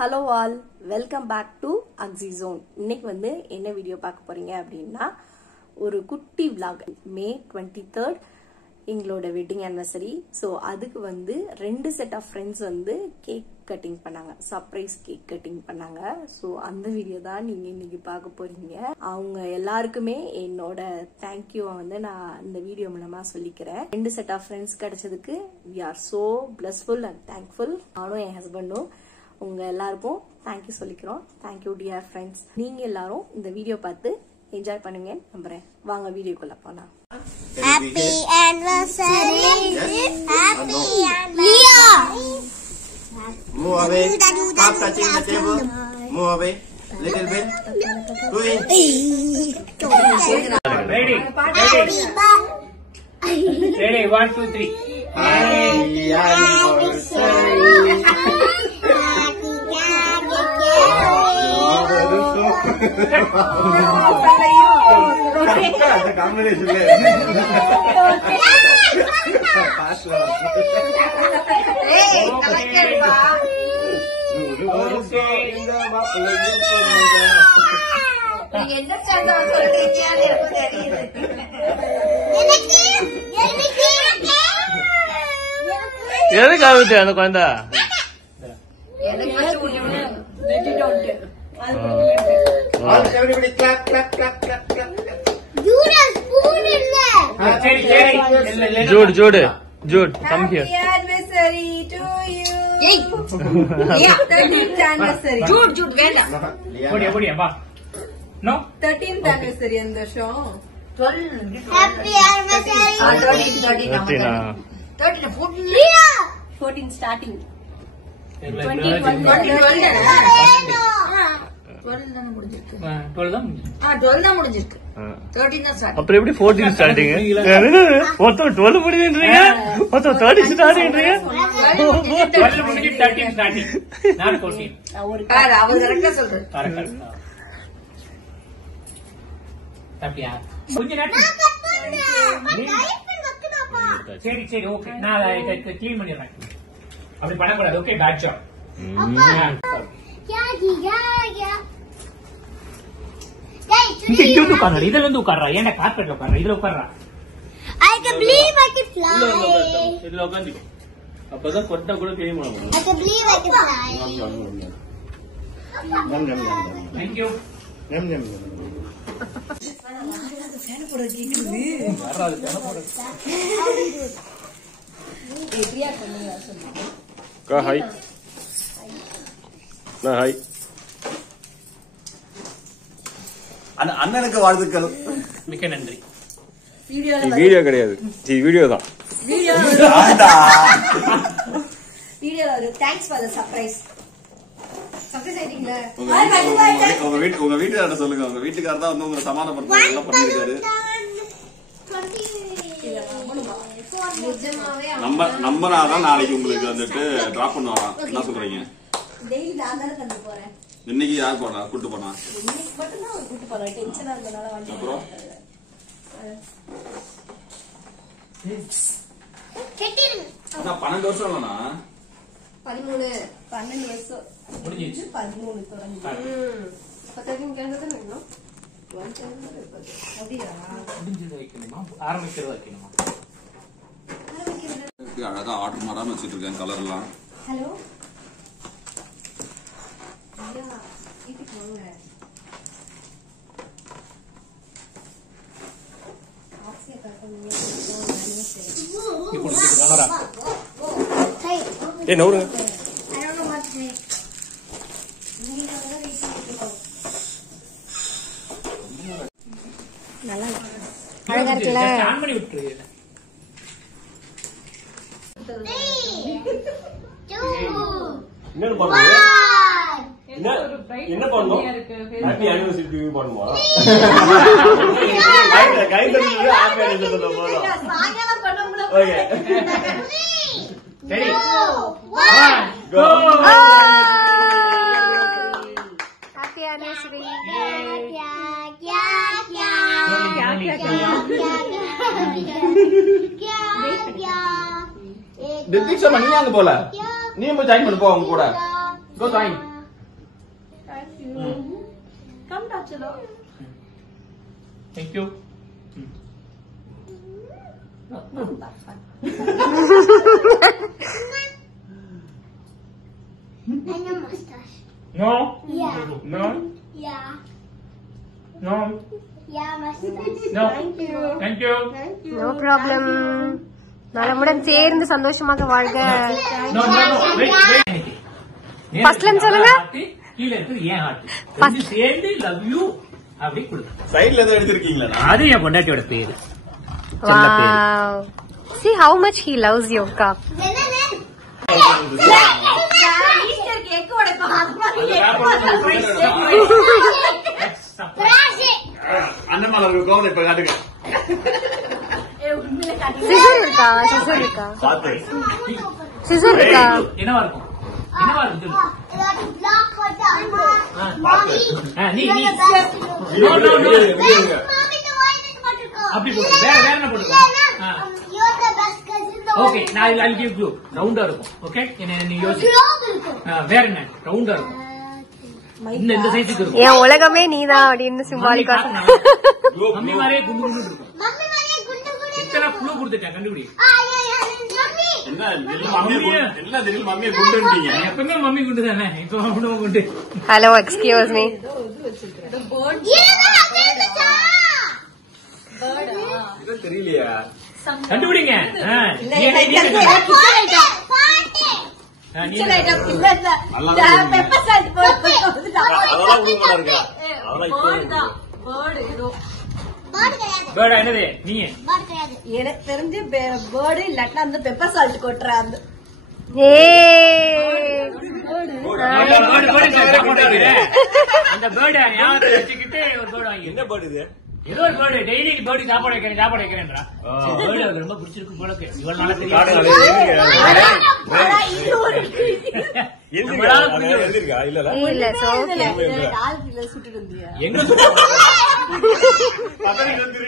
Hello all, welcome back to Axi Zone. இன்னைக்கு வந்து என்ன வீடியோ பார்க்க போறீங்க அப்படின்னா ஒரு குட்டி vlog. May 23rd எங்களோட வெட்டிங் anniversary. So அதுக்கு வந்து ரெண்டு செட் ஆஃப் ஃப்ரெண்ட்ஸ் வந்து கேக் கட்டிங் பண்ணாங்க. சர்ப்ரைஸ் கேக் கட்டிங் பண்ணாங்க. So அந்த வீடியோ தான் நீங்க இன்னைக்கு பார்க்க போறீங்க. அவங்க எல்லாருக்குமே என்னோட தேங்க்யூ வந்து நான் இந்த வீடியோ மூலமா சொல்லிக்கிறேன். ரெண்டு செட் ஆஃப் ஃப்ரெண்ட்ஸ் கிடைச்சதுக்கு we are so blissful and thankful. நானும் என் ஹஸ்பண்டும் உங்க எல்லாருக்கும் தேங்க்யூ சொல்லிக்கிறோம். Thank you dear friends. நீங்க எல்லாரும் இந்த வீடியோ பார்த்து என்ஜாய் பண்ணுவீங்க நம்புறேன். வாங்க வீடியோக்குள்ள போலாம். Happy anniversary. Happy anniversary. Move away. Stop touching the table. Move away. Little bit. Ready? Ready? 1, 2, 3. Happy anniversary. எதுக்கு ஆகுது அந்த குழந்தை? Everybody clap, clap, clap, clap, clap. Jude, come here. Happy anniversary to you. 13th anniversary. Jude, வேண்டாம். போடியா வா. No. 13th anniversary இந்த வருஷம். Happy anniversary. 14 starting. 12 தான் முடிஞ்சிருக்கு. 13 தான் ஸ்டார்ட். அப்புறம் எப்படி 14 ஸ்டார்டிங்? மொத்தம் 12 முடிஞ்சின்றீங்க, மொத்தம் 30 ஸ்டார்டிங்ன்றீங்க. 12 முடிஞ்சு 13 ஸ்டார்டிங். நான் 14. அவர் கரெக்ட்டா சொல்றாரு. கரெக்ட். அப்படியே கொஞ்ச நேரம் சரி ஓகே. நான் க்ளீன் பண்ணிடுறேன். அப்படி பண்ணக்கூடாது. Okay, bad job. இதுல இருந்து உட்கார்றா. ஏன்டா கார்பெட்ல உட்கார்றா? இதுல உட்கார்றா. I can believe I can fly. இதுல உட்கார்ந்துக்கோ. அப்பதான் கொட்டா கூட தெரியுமா? I can believe I can fly. Thank you. Hi. Hi. அண்ணனுக்கு வாழ்த்துக்கள். மிக்க நன்றி. வீடியோ கிடையாது, வீடியோ தான். வீடியோ ஒரு thanks for the surprise. Surprise ஐட்டிங்களா? உங்க வீட்டுக்காரட்ட சொல்லுங்க. உங்க வீட்டுக்காரர் தான் வந்து உங்களை சமாதானப்படுத்த எல்லாம் பண்ணிருக்காரு. நம்பராதான் நாளைக்கு உங்களுக்கு வந்துட்டு டிராப் பண்ணுவாராம். என்ன சொல்றீங்க? டெய்லி நான் தான தந்து போறேன். இன்னைக்கு யார் போனா கூட்டு போனா? இன்னைக்கு மட்டும் தான் கூட்டி போறேன். டென்ஷனா இருந்தனால வந்து. அப்புறம் அண்ணா 12 வருஷம் இல்லனா? 13 12 வருஷம் முடிஞ்சிச்சு. 13 தொடங்கி. 13 கேண்டது வேணும். 12 இருப்பது. அப்படியா? முடிஞ்சது வைக்கணுமா? ஆரம்பிக்கிறது வைக்கணுமா? அழகா ஆர்டர் மாறாம வச்சிட்டு இருக்கேன் கலர் எல்லாம். ஹலோ ஐயா, வீட்டுக்கு வாங்க. ஆக்சியா கரெக்டா ஏய் நவுருங்க. I don't know what to say. நல்லா இருக்கு. அழகா இருக்குல? ஸ்டாண்ட் பண்ணி விட்டுரு. 3, 2, என்ன பண்ணுங்க? என்ன பண்ணணும்? ஹாப்பி ஆனிவர்சரி டு யூ பண்ணுமா? கை தட்டிட்டு ஹாப்பி ஆனிவர்சரி சொல்ல போறோம். சாயங்காலம் பண்ணுவோம்ல. Okay. Ready? 1 go. Happy anniversary. District நீ அங்க போல. நீ போய் ஜாயின் பண்ணு போ அவங்க கூட. Go join. Thank you. Come touch it. Thank you. That's fine. And your mustache. No. Yeah. No. Yeah. No. Yeah, mustache. No. Thank you. Thank you. No problem. நலமுடன் சேர்ந்து சந்தோஷமாக வாழ்க. No. Wait. Firstல இருந்து சொல்லுங்க. கீழ இருக்குது ஏன் ஹார்ட். சேர்ந்து love you அப்படி கொடுங்க. சைடுல ஏதோ எடுத்திருக்கீங்களா? அது என் பொண்டாட்டியோட பேரு. Wow. See how much he loves Yoga. Easter cake உடைப்பா அது மாதிரி அண்ணமால கோவலை இப்ப காட்டுங்க. உண்மையில காட்டி சிசர் இருக்கா? சிசர் இருக்கா? பாத்து. சிசர் இருக்கா? என்னவா இருக்கும்? என்னவா இருக்கும்? Block or பாத்து. நீ No. அப்படி போடு. வேற என்ன போடுங்க? You're the best cousin. Okay நான் I'll give you ரவுண்டா இருக்கும். ஓகே என்ன நீ யோசி. வேற என்ன ரவுண்டா இருக்கும். இந்த சைஸ்க்கு இருக்கும். என் உலகமே நீதான் அப்படின்னு சிம்பாலிக்கா. மம்மி மாதிரியே குண்டு குண்டு இருக்கும். Mummy mane gundu gundu. எத்தனை க்ளூ கொடுத்துட்டேன் கண்டுபிடி. Mummy. என்ன தெரியும் மம்மியை குண்டுட்டீங்க. எப்பவுமே மம்மி குண்டு தானே. இப்ப குண்டு குண்டு. Hello excuse me. இது தெரியலையா? கண்டுபிடிங்க. பெப்பர் சால்ட் போட்டு அதெல்லாம் ஊருமா இருக்கா? அதெல்லாம் இப்போ பேர்டா என்னது நீ எனக்கு தெரிஞ்சு பேர்டு இல்லாட்டா அந்த பெப்பர் சால்ட் கொட்டுற அந்த அந்த பேர்டை ஞாபகத்தை வச்சுக்கிட்டு ஒரு பேர்டு வாங்கி என்ன பேர்டு இது? ஏதோ ஒரு பேர்டு டெய்லி பேர்டு சாப்பாடு வைக்கிறேன்றா. பேர்டு அது ரொம்ப பிடிச்சிருக்கு போல இவ்வளவு நாளா தெரியும். எழுதிருக்கா? இல்ல இல்ல சோகே. ஆள் சுட்டு இருந்தியா எங்க பதவி வந்து